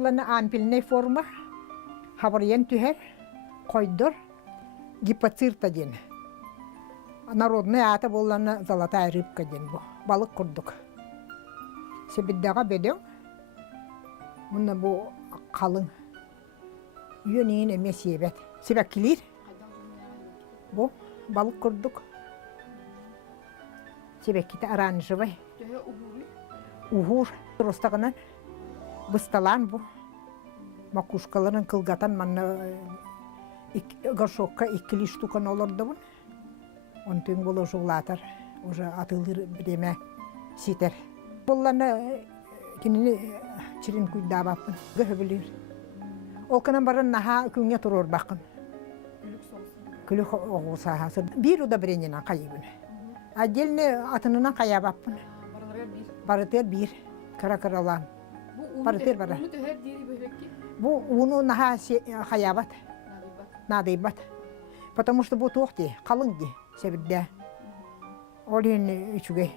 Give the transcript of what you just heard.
болланы ампильный форма, хабарыян түхер, койдор, гипоцирта ден. Народный аты болланы золотая рыбка ден бу. Балық құрдық. Себеддаға бедең, мұны бұ қалың. Үйенейін әмес ебет. Сибәккілер. Бұ балық құрдық. Сибәккіті оранжевый. Ухур. Ростағынан бұсталан бұ. Макушкаларын кылгатан манны горшокка 2 штукан олырды бұн. Он түн болу жоғлатар. Уже атылыр біреме ситер. Бұлланы кенені чирин күйда бапын. Гөбілер. Ол кынан барын наха күнге тұрыр бақын. Күлік оғысағасы. Bir уда біренена қайыбын. Отдельный атынына қая бапын. Барытер bir. Кара-каралан. Барытер бара. Бұл уну наха қаябат. Надайбат. Потому что бұл тоқти, қалың де. Себедде. Олин үчуге.